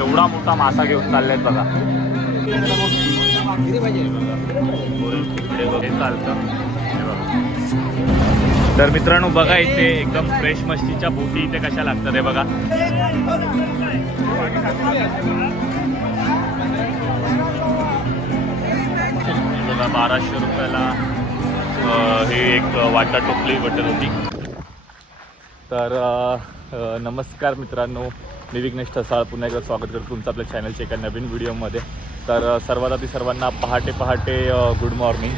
एवढा मोठा मासा घेऊन चाललेत बघा. चालतं बघा. तर मित्रांनो बघा इथे एकदम फ्रेश मस्तीच्या बोटी इथे कशा लागतात हे बघा. बघा बाराशे रुपयाला हे एक वाटा टोपली भेटत होती. तर नमस्कार मित्रांनो. मी विघ्नेश ठसाळ पुन्हा एकदा स्वागत करतो तुमचं आपल्या चॅनलच्या एका नवीन व्हिडिओमध्ये तर सर्वात आधी सर्वांना पहाटे पहाटे गुड मॉर्निंग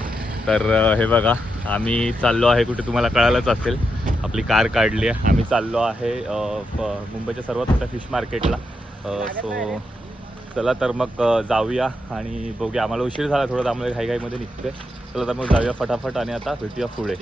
तर हे बघा आम्ही चाललो आहे कुठे तुम्हाला कळालंच असेल. आपली कार काढली आहे. आम्ही चाललो आहे फ- मुंबईच्या सर्वात मोठ्या फिश मार्केटला सो चला तर मग जाऊया आणि बघूया. आम्हाला उशीर झाला थोडं त्यामुळे घाईघाईमध्ये निघते चला तर मग जाऊया फटाफट आणि आता भेटूया पुढे.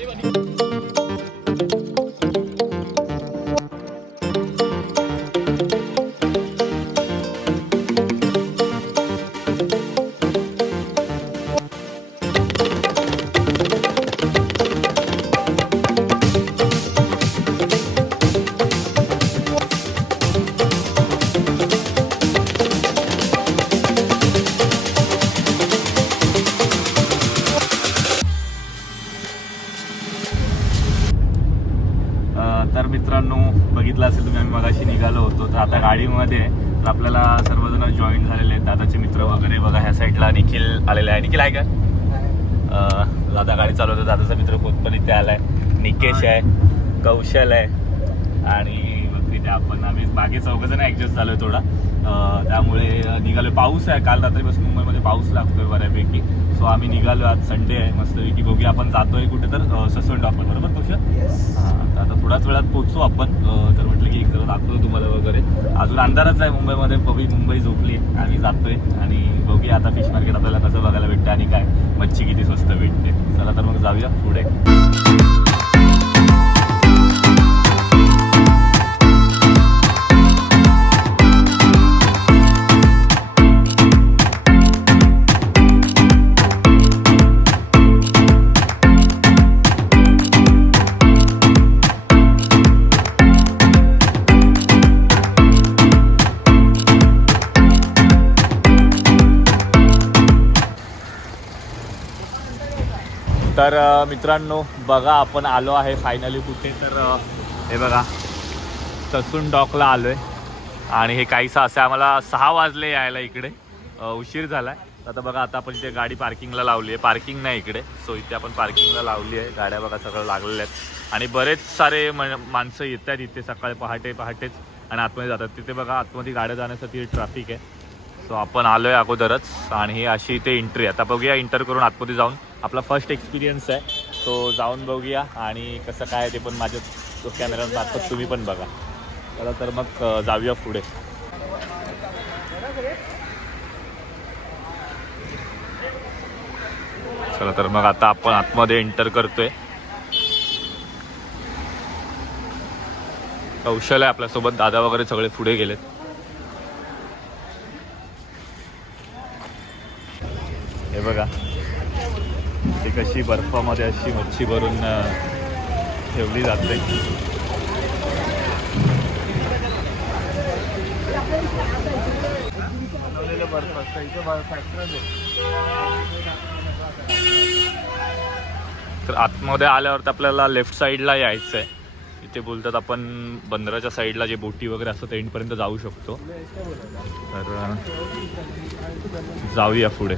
तर आपल्याला सर्वजण जॉईन झालेले आहेत. दादाचे मित्र वगैरे बघा ह्या साईडला निखिल आलेला आहे. निखिल आहे का दादा गाडी चालवतो दादाचा मित्र पण इथे आलाय. निकेश आहे. कौशल आहे. आणि तिथे आपण आम्ही बाकी चौघजण ऍडजस्ट झालोय थोडा. त्यामुळे निघालोय. पाऊस आहे. काल रात्रीपासून मुंबईमध्ये पाऊस लागतोय बऱ्यापैकी. सो आम्ही निघालो आज संडे आहे. मस्तपैकी बघूया. आपण जातोय कुठे तर ससवंड आपण बरोबर कौशल हां तर आता थोड्याच वेळात पोहोचू आपण. तर म्हटलं की एक जरा दाखवतो तुम्हाला वगैरे. अजून अंधारच आहे मुंबईमध्ये. बघी मुंबई झोपली. आम्ही जातोय. आणि बघूया आता फिश मार्केट आपल्याला कसं बघायला भेटतं आणि काय. मच्छी किती स्वस्त भेटते. चला तर मग जाऊया पुढे. तर मित्रांनो बघा आपण आलो आहे फायनली कुठे. तर हे बघा ससून डॉकला आलो आहे आणि हे काहीसं असं आम्हाला सहा वाजले यायला इकडे. उशीर झाला आहे आता बघा आता आपण इथे गाडी पार्किंगला लावली आहे. पार्किंग नाही इकडे. सो इथे आपण पार्किंगला लावली आहे. गाड्या बघा सगळं लागलेल्या आहेत. आणि बरेच सारे म माणसं येत आहेत इथे सकाळी पहाटे पहाटेच. आणि आतमध्ये जातात. तिथे बघा आतमध्ये गाड्या जाण्यासाठी ट्रॅफिक आहे. सो आपण आलो आहे अगोदरच. आणि ही अशी इथे एंट्री आता बघूया इंटर करून आतमध्ये जाऊन आपला फर्स्ट एक्सपिरियन्स आहे. तो जाऊन बघूया आणि कसं काय ते पण माझ्या कॅमेऱ्यावर दाखवत तुम्ही पण बघा. चला तर मग जाऊया पुढे. चला तर मग आता आपण आतमध्ये एंटर करतोय. कौशल आहे आपल्यासोबत. दादा वगैरे सगळे पुढे गेलेत हे बघा ती कशी बर्फामध्ये अशी मच्छी भरून ठेवली जाते. तर आतमध्ये आल्यावर तर आपल्याला लेफ्ट साईडला यायचं आहे इथे बोलतात आपण बंदराच्या साईडला जे बोटी वगैरे असतात एंडपर्यंत जाऊ शकतो. तर जाऊया पुढे.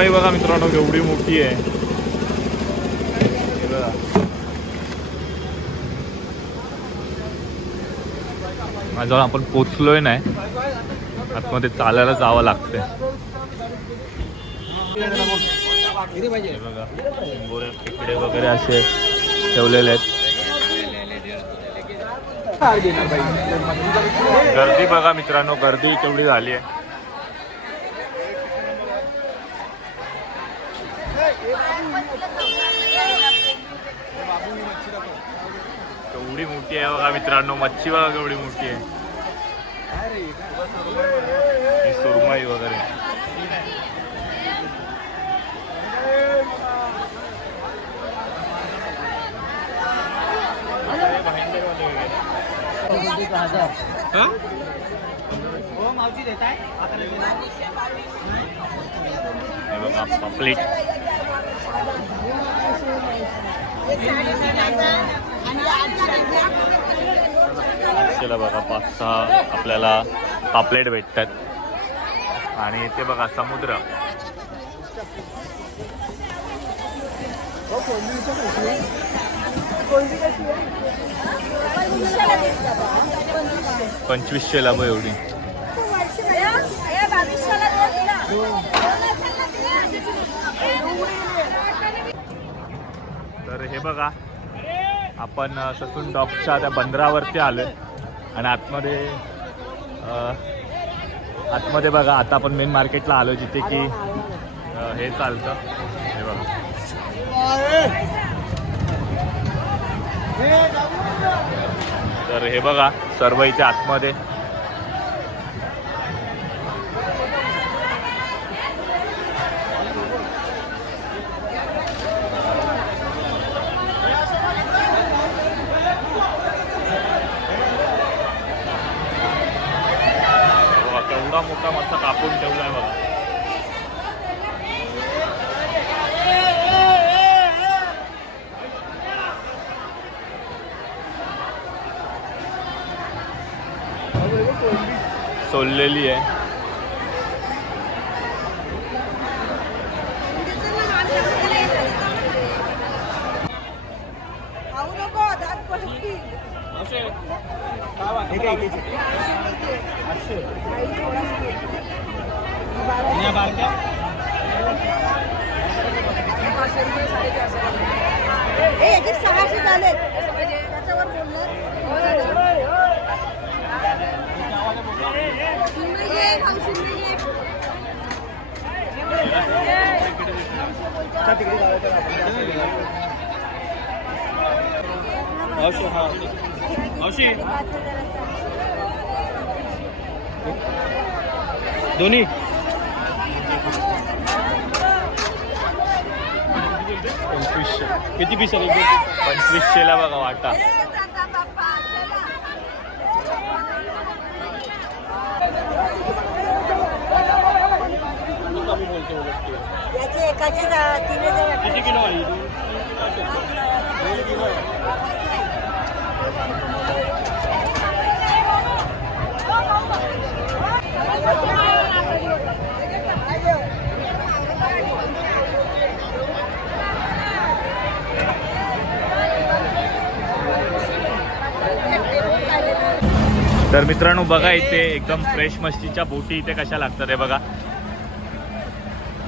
सुरमई बघा मित्रांनो एवढी मोठी आहे. बघा. माझ्याजवळ आपण पोचलोय नाही. आतमध्ये चालायला जावं लागते बघा लिंबोरे वगैरे असे ठेवलेले आहेत. गर्दी बघा मित्रांनो गर्दी केवढी झाली आहे. केवढी मोठी आहे बघा मित्रांनो मच्छी बघा केवढी मोठी आहे. ही सुरमई वगैरे. हे? बघा पापलेट. बघा पाच सहा आपल्याला पापलेट भेटतात. आणि ते बघा समुद्र. पंचवीसशे लाभ एवढी. तर हे बघा आपण ससून डॉकच्या त्या बंदरावरती आलो आणि आतमध्ये आतमध्ये बघा आता आपण मेन मार्केटला आलो जिथे की हे चालतं. हे बघा. तर हे बघा सर्व इथे आतमध्ये बघा केवढा मोठा मस्त कापून ठेवलाय बघा सोललेली आहे. दोन्ही. पंचवीसशे. किती पीस पंचवीसशेला बघा वाटा. एकाचे किती किलो आहे? तर मित्रांनो बघा इथे एकदम फ्रेश मच्छीच्या बोटी इथे कशा लागतात हे बघा.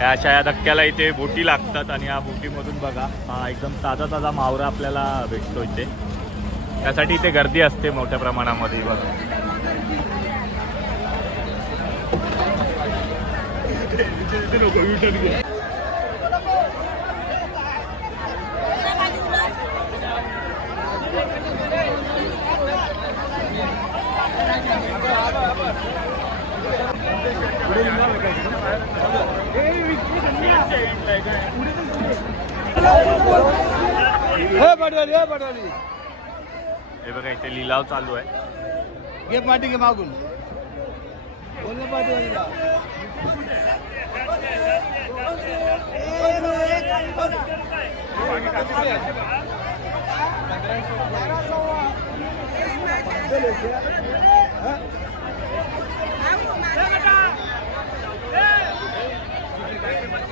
ह्या अशा या धक्क्याला इथे बोटी लागतात आणि या बोटीमधून बघा हा एकदम ताजा ताजा मावरा आपल्याला भेटतो इथे. त्यासाठी इथे गर्दी असते मोठ्या प्रमाणामध्ये बघा. हे पाठवाली हे पाठवाली हे बघा इथे लिलाव चालू आहे. घे पाठी घे मागून. बोल पाठवालीला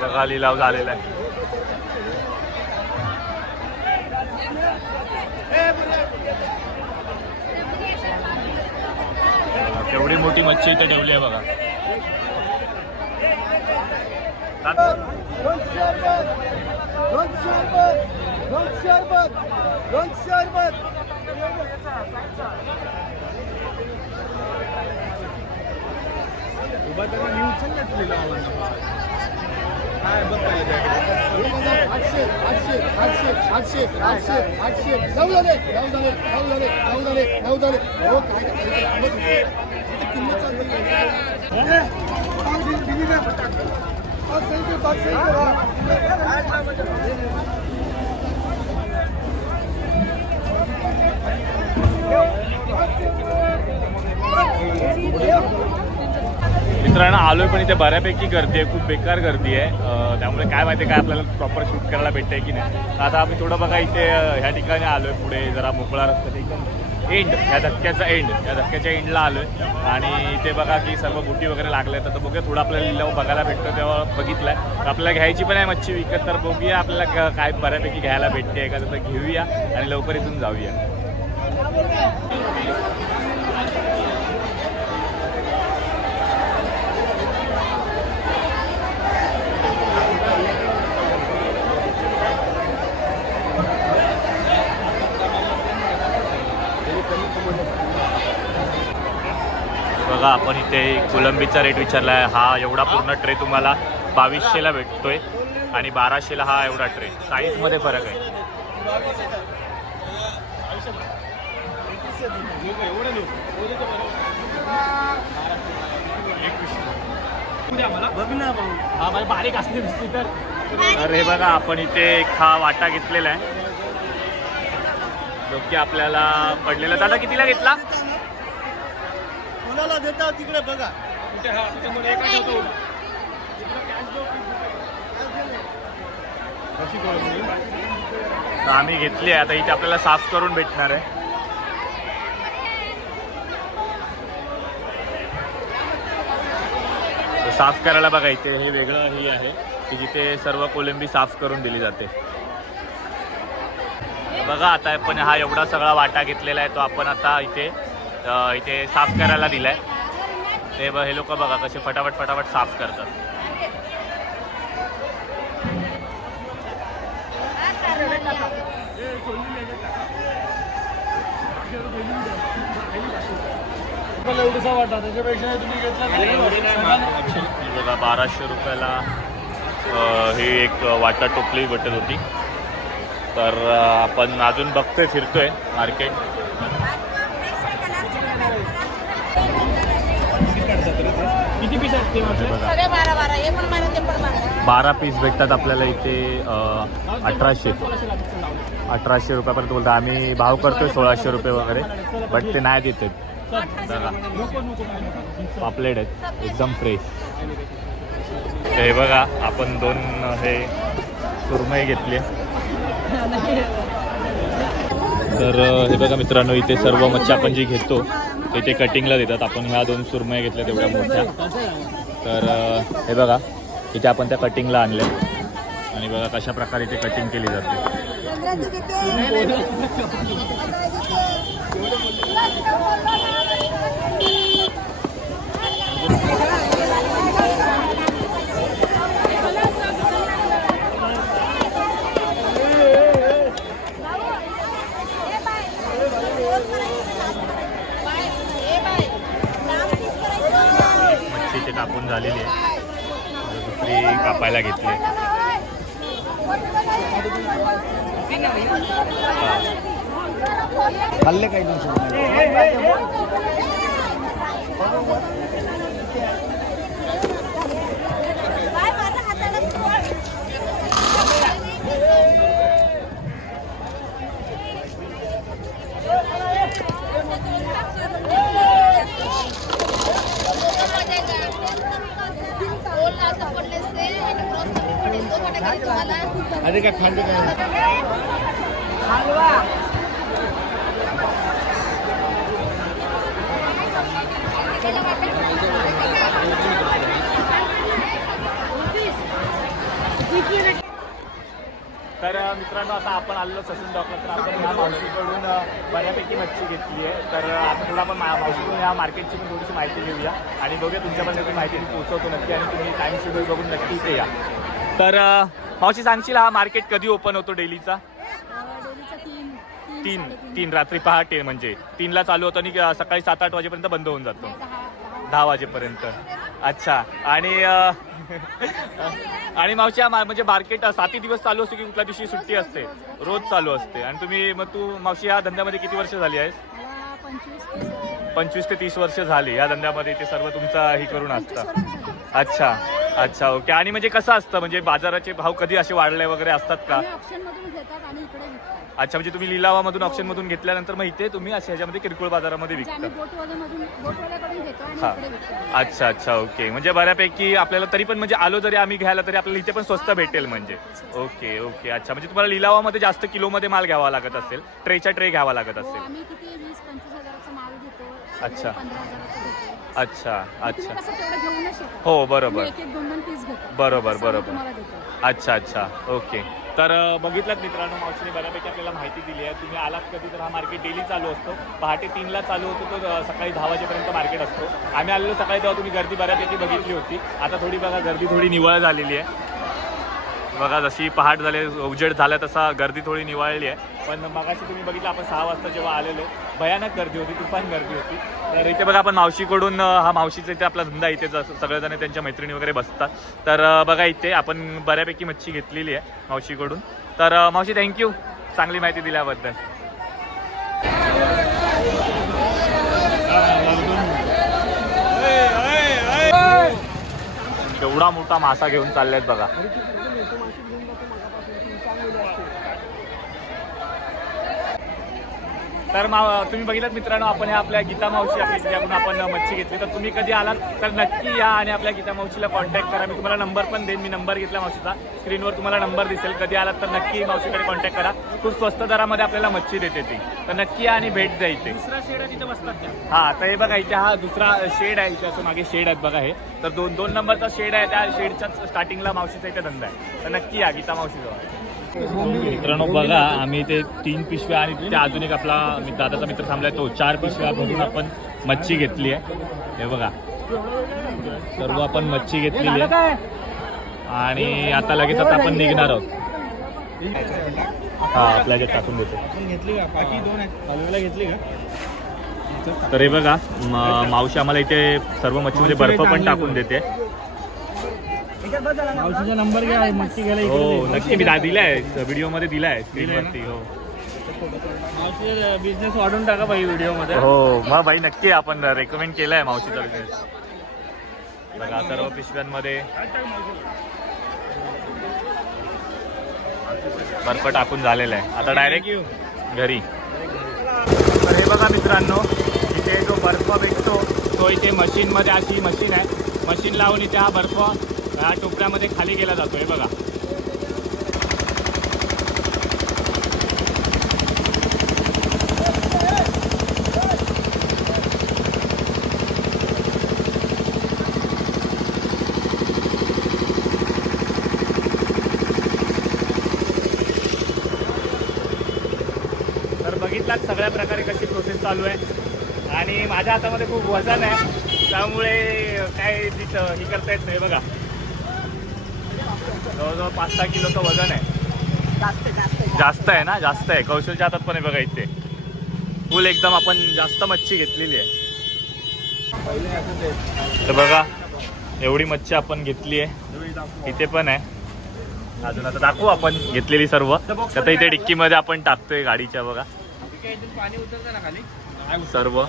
बघा लिलाव झालेला आहे. एवढी मोठी मच्छी इथे ठेवली आहे बघा. दोन शरबत मित्रांनो आलोय पण इथे बऱ्यापैकी गर्दी आहे खूप बेकार गर्दी आहे. त्यामुळे काय माहिती काय आपल्याला प्रॉपर शूट करायला भेटतंय की नाही. आता आम्ही थोडं बघा इथे ह्या ठिकाणी आलोय पुढे जरा मोकळा रस्ता एकदम एंड ह्या धक्क्याचा एंड या धक्क्याच्या एंडला आलोय. आणि इथे बघा की सर्व बोटी वगैरे लागल्या तर बघूया थोडं आपल्याला लिलाव बघायला भेटतो तेव्हा बघितलाय. तर आपल्याला घ्यायची पण आहे मच्छी विकत तर बघूया आपल्याला काय बऱ्यापैकी घ्यायला भेटते. का तर घेऊया आणि लवकर इथून जाऊया. बघा आपण इथे कोलंबीचा रेट विचारला आहे हा एवढा पूर्ण ट्रे तुम्हाला बावीसशेला भेटतोय आणि बाराशेला हा एवढा ट्रे साईजमध्ये फरक आहे. तर. हे बघा आपण इथे एक हा वाटा घेतलेला आहे. जो की आपल्याला पडलेला. दादा कितीला घेतला? कोणाला देता तिकडे बघा. तर आम्ही घेतली आहे. आता इथे आपल्याला साफ करून भेटणार आहे. साफ करायला बघा इथे हे वेगळं हे आहे की जिथे सर्व कोलंबी साफ करून दिली जाते. बघा आता आपण हा एवढा सगळा वाटा घेतलेला आहे तो आपण आता इथे इथे साफ करायला दिलाय. ते ब- हे लोक बघा कसे फटाफट फटाफट साफ करतात. बघा बाराशे रुपयाला ही एक वाटा टोपली भेटत होती. तर आपण अजून बघतोय फिरतोय मार्केट. पीस आहेत ते बघा सगळे बारा बारा हे पण बारा ते पण बारा बारा पीस भेटतात आपल्याला इथे अ, अठराशे. अठराशे रुपयापर्यंत बोलतो आम्ही भाव करतोय सोळाशे रुपये वगैरे बट ते नाही देत आहेत. बघा पापलेट आहेत एकदम फ्रेश हे बघा आपण दोन हे सुरमई घेतली तर हे बघा मित्रांनो इथे सर्व मच्छी आपण जी घेतो ते इथे कटिंगला देतात. आपण ह्या दोन सुरमई घेतल्या तेवढ्या मोठ्या. तर हे बघा इथे आपण त्या कटिंगला आणल्या. आणि बघा कशा प्रकारे ते कटिंग केली जाते मच्छी इथे कापून झालेली आहे आता दुसरी कापायला घेतली आहे. खाल्ले काही दिवस खांडे काय? तर मित्रांनो आता आपण आलेलो ससून डॉक्टर. तर आपण ह्या मावशीकडून बऱ्यापैकी मच्छी घेतली आहे तर आता थोडं आपण मा- मावशीकडून ह्या मार्केटची पण थोडीशी माहिती घेऊया. आणि बघूया तुमच्यापर्यंत ती माहिती पोहोचवतो नक्की आणि तुम्ही टाईम शेड्यूल बघून नक्की इथे या. तर मावशी सांगशील हा मार्केट कधी ओपन होतो डेलीचा? तीन तीन रात्री पहाटे म्हणजे. तीनला चालू होतो आणि सकाळी सात आठ वाजेपर्यंत बंद होऊन जातो. दहा वाजेपर्यंत. अच्छा. आणि आणि मावशी हा म्हणजे मार्केट सातही दिवस चालू असते की कुठल्या दिवशी सुट्टी असते? रोज चालू असते. आणि तुम्ही मग तू मावशी या धंद्यामध्ये किती वर्ष झाली आहेस? पंचवीस ते तीस वर्ष झाली. या धंद्यामध्ये ते सर्व तुमचा ही करून असतं. अच्छा. अच्छा ओके आणि म्हणजे कसं असतं? म्हणजे बाजाराचे भाव कधी असे वाढले वगैरे असतात का? आम्ही ऑप्शन मधून घेतात आणि इकडे विकतात. अच्छा म्हणजे तुम्ही लिलावामधून ऑप्शन मधून घेतल्यानंतर मग इथे तुम्ही असे ह्याच्यामध्ये किरकोळ बाजारामध्ये म्हणजे आम्ही विकता. बोटवाल्यामधून बोटवाल्याकडून घेतो आणि हा. इकडे विकतो. अच्छा अच्छा ओके म्हणजे बऱ्यापैकी आपल्याला तरी पण म्हणजे आलो जरी आम्ही घ्यायला तरी आपल्याला इथे पण स्वस्त भेटेल म्हणजे. ओके ओके अच्छा म्हणजे तुम्हाला लिलावामध्ये जास्त किलोमध्ये माल घ्यावा लागत असेल ट्रेच्या ट्रे घ्यावा लागत हो असेल. आम्ही किती? वीस पंचवीस हजाराचा माल घेतो. अच्छा. पंधरा अच्छा अच्छा. हो बरोबर. बरोबर, बरोबर. अच्छा अच्छा. ओके. तर अ, बघितलात मित्रांनो मावशीने बऱ्यापैकी आपल्याला माहिती दिली आहे. तुम्ही आलात कधी तर हा मार्केट डेली चालू असतो. पहाटे तीनला चालू होतो तो अ, सकाळी दहा वाजेपर्यंत मार्केट असतो. आम्ही आलेलो सकाळी तेव्हा तुम्ही गर्दी बऱ्यापैकी बघितली होती. आता थोडी बघा गर्दी थोडी निवळ झालेली आहे. बघा जशी पहाट झाले उजेड झाला तसा गर्दी थोडी निवाळली आहे. पण मगाशी तुम्ही बघितलं आपण सहा वाजता जेव्हा आलेलो भयानक गर्दी होती तुफान गर्दी होती. तर इथे बघा आपण मावशीकडून हा मावशीचा इथे आपला धंदा इथे सगळेजण त्यांच्या मैत्रिणी वगैरे बसतात. तर बघा इथे आपण बऱ्यापैकी मच्छी घेतलेली आहे मावशीकडून. तर मावशी थँक्यू चांगली माहिती दिल्याबद्दल. एवढा मोठा मासा घेऊन चाललेत बघा. तर मा तुम्ही बघितलं मित्रांनो आपण हे आपल्या गीता मावशी आपली आपण मच्छी घेतली. तर तुम्ही कधी आलात तर नक्की या आणि आपल्या गीता मावशीला कॉन्टॅक्ट करा. मी तुम्हाला नंबर पण देईन मी नंबर घेतला मावशीचा. स्क्रीनवर तुम्हाला नंबर दिसेल. कधी आलात तर नक्की मावशीकडे कॉन्टॅक्ट करा. खूप स्वस्त दरामध्ये आपल्याला मच्छी देते ती. तर नक्की या आणि भेट द्या इथे. दुसरा शेड तिथे बसतात हा तर हे बघा इथे हा दुसरा शेड आहे. इथे असं मागे शेड आहेत बघा हे. तर दोन दोन नंबरचा शेड आहे. त्या शेडच्याच स्टार्टिंगला मावशीचा इथे धंदा आहे. तर नक्की या गीता मावशीजवळ मित्रांनो बघा आम्ही ते तीन पिशव्या आणि त्या अजून एक आपला मी दादाचा मित्र थांबलाय तो चार पिशव्या भरून आपण मच्छी घेतली आहे. हे बघा. सर्व आपण मच्छी घेतलेली आहे आणि आता लगेच आता आपण निघणार आहोत. हा आपल्या टाकून देतो. घेतली का तर हे बघा मावशी आम्हाला इथे सर्व मच्छीमध्ये बर्फ पण टाकून देते. मावशीचा नंबर घ्या मच्छी घ्यायला हो नक्की मी दिलाय व्हिडिओमध्ये दिलाय स्क्रीनवरती हो. बिझनेस वाढून टाका भाई व्हिडिओमध्ये हो मग भाई नक्की आपण रेकमेंड केलाय मावशीचा बिझनेस बघा सर्व पिशव्यांमध्ये. बर्फ टाकून झालेला आहे. आता डायरेक्ट घरी. तर हे बघा मित्रांनो इथे जो बर्फ भेटतो तो इथे मशीनमध्ये अशी मशीन आहे. मशीन लावून इथे हा बर्फ ह्या टोपऱ्यामध्ये खाली गेला जातो हे बघा. तर बघितलात सगळ्या प्रकारे कशी प्रोसेस चालू आहे. आणि माझ्या हातामध्ये खूप वजन आहे त्यामुळे काय तिथं हे करता येत नाही बघा. जवळजवळ पाच सहा किलोचं वजन आहे. जास्त आहे ना? जास्त आहे. कौशलच्या हातात पण आहे बघा इथे. फुल एकदम आपण जास्त मच्छी घेतलेली आहे. तर बघा एवढी मच्छी आपण घेतली आहे. इथे पण आहे. अजून आता दाखवू आपण घेतलेली सर्व. आता इथे डिक्कीमध्ये आपण टाकतोय गाडीच्या बघा. सर्व.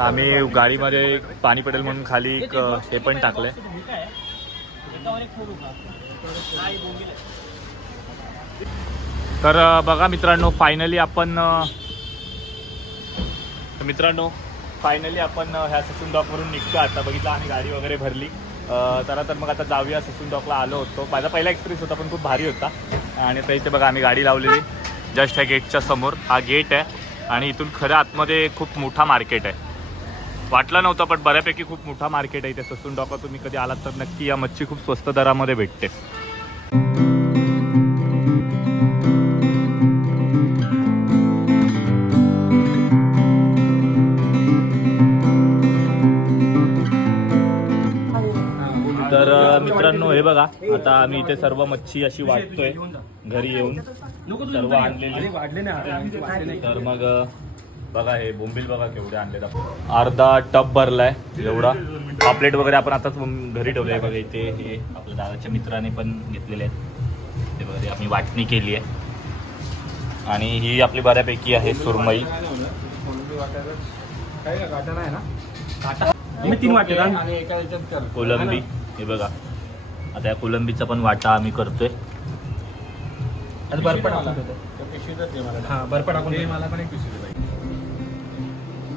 आम्ही गाडीमध्ये पाणी पडेल म्हणून खाली एक हे पण टाकलंय. तर बघा मित्रांनो फायनली आपण मित्रांनो फायनली आपण ह्या ससून डॉकवरून निघतो आता बघितलं आणि गाडी वगैरे भरली. तर तर मग आता जाऊया ससून डॉकला आलो होतो. माझा पहिला एक्सपिरियन्स होता पण खूप भारी होता. आणि आता इथे बघा आम्ही गाडी लावलेली. जस्ट ह्या गेटच्या समोर. हा गेट आहे. आणि इथून खरं आतमध्ये खूप मोठा मार्केट आहे. वाटलं नव्हतं पण बऱ्यापैकी खूप मोठा मार्केट आहे इथे. ससून डॉका तुम्ही कधी आलात तर नक्की या मच्छी खूप स्वस्त दरामध्ये भेटते. तर मित्रांनो हे बघा आता आम्ही इथे सर्व मच्छी अशी वाटतोय घरी येऊन. सर्व आणलेली. तर मग बघा हे बोंबील बघा केवढे आणलेत आपण. अर्धा टब भरलाय एवढा. पापलेट वगैरे आपण आताच घरी ठेवलंय बघा इथे. हे आपल्या दादाच्या मित्राने पण घेतलेले आहेत. ते बघा ते आम्ही वाटणी केली आहे. आणि ही आपली बऱ्यापैकी आहे सुरमई. तीन वाटे कोलंबी. हे बघा. आता या कोलंबीचा पण वाटा आम्ही करतोय. बर्फ टाकून मला हा बर्फ टाकून ते दे. मला पण एक पिशवी.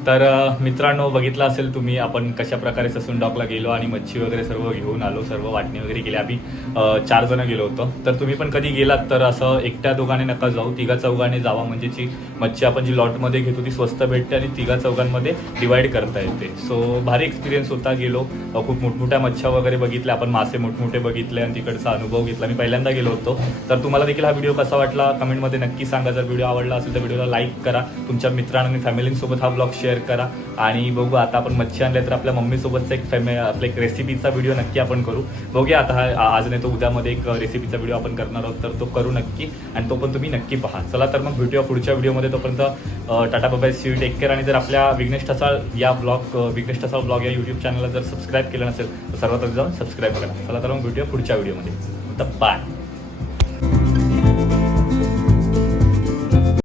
तर मित्रांनो बघितलं असेल तुम्ही आपण कशा प्रकारे ससून डॉकला गेलो आणि मच्छी वगैरे सर्व घेऊन आलो सर्व वाटणी वगैरे केली. आम्ही चार जण गेलो होतो. तर तुम्ही पण कधी गेलात? तर असं एकट्या दोघाने नका जाऊ. तिघा चौघाने जावा म्हणजे जी मच्छी आपण जी लॉटमध्ये घेतो ती स्वस्त भेटते आणि तिघा चौघांमध्ये डिवाईड करता येते. सो भारी एक्सपिरियन्स होता गेलो. खूप मोठमोठ्या मच्छ्या वगैरे बघितल्या. आपण मासे मोठमोठे बघितले आणि तिकडचा अनुभव घेतला. मी पहिल्यांदा गेलो होतो. तर तुम्हाला देखील हा व्हिडिओ कसा वाटला? कमेंटमध्ये नक्की सांगा. जर व्हिडिओ आवडला असेल तर व्हिडिओला लाईक करा. तुमच्या मित्रांनी आणि फॅमिलींसोबत हा ब्लॉग शेअर करा. आणि बघू आता आपण मच्छी आणले तर आपल्या मम्मीसोबतचा एक फेमे आपला एक रेसिपीचा व्हिडिओ नक्की आपण करू. बघूया आता हा आज नाही तो उद्यामध्ये एक रेसिपीचा व्हिडिओ आपण करणार आहोत तर तो करू नक्की. आणि तो पण तुम्ही नक्की पहा. चला तर मग भेटूया पुढच्या व्हिडिओमध्ये तोपर्यंत टाटा बाबाय सी टेक केअर आणि जर आपल्या विघ्नेश ठसाळ या ब्लॉग विघ्नेश ठसाळ ब्लॉग या यूट्यूब चॅनलला जर सबस्क्राईब केलं नसेल तर सर्वात जाऊन सबस्क्राईब करा. चला तर मग भेटूया पुढच्या व्हिडिओमध्ये तर बाय